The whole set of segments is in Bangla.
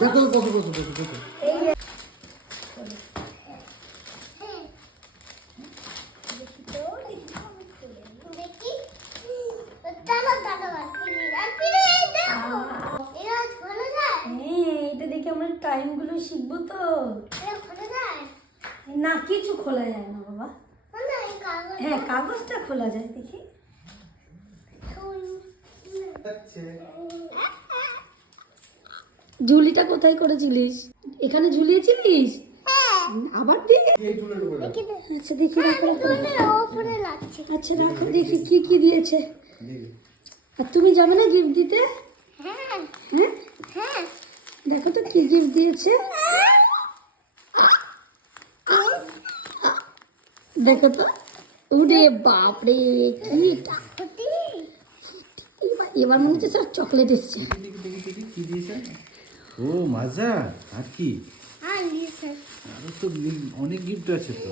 দেখো বসো বসো বসো বসো। এই রে এটা দেখে আমরা টাইমগুলো শিখবো তো। না কিছু খোলা যায় না বাবা। হ্যাঁ কাগজটা খোলা যায় দেখি। ঝুলিটা কোথায় করেছিলিস? এখানে ঝুলিয়েছিলিস? আবার দেখি। আচ্ছা দেখি রাখো। আচ্ছা রাখো দেখি কি কি দিয়েছে। আর তুমি যাবে না গিফট দিতে? হ্যাঁ দেখো তো কি গিফট দিয়েছে। দেখো তো। উরে বাপরে কি এবার মনে হচ্ছে স্যার চকলেট এসছে। কি দিয়েছে? ও মাজা। আর কি? আরো তো অনেক গিফট আছে তো।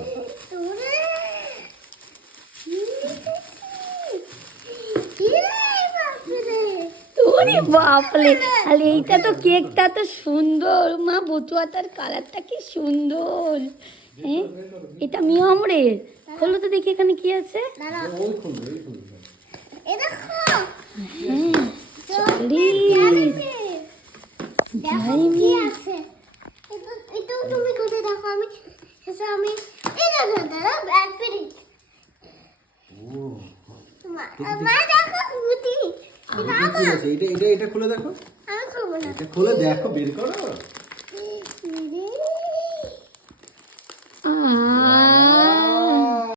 ওরে বাপরে, আর এইটা তো কেকটা তো সুন্দর মা, বতুয়াটার কালারটা কি সুন্দর। হ্যাঁ এটা মিয়ামরের। খোলো তো দেখি এখানে কি আছে। হ্যাঁ এটা খুলে দেখো। এটা খুলে দেখো, বের করো।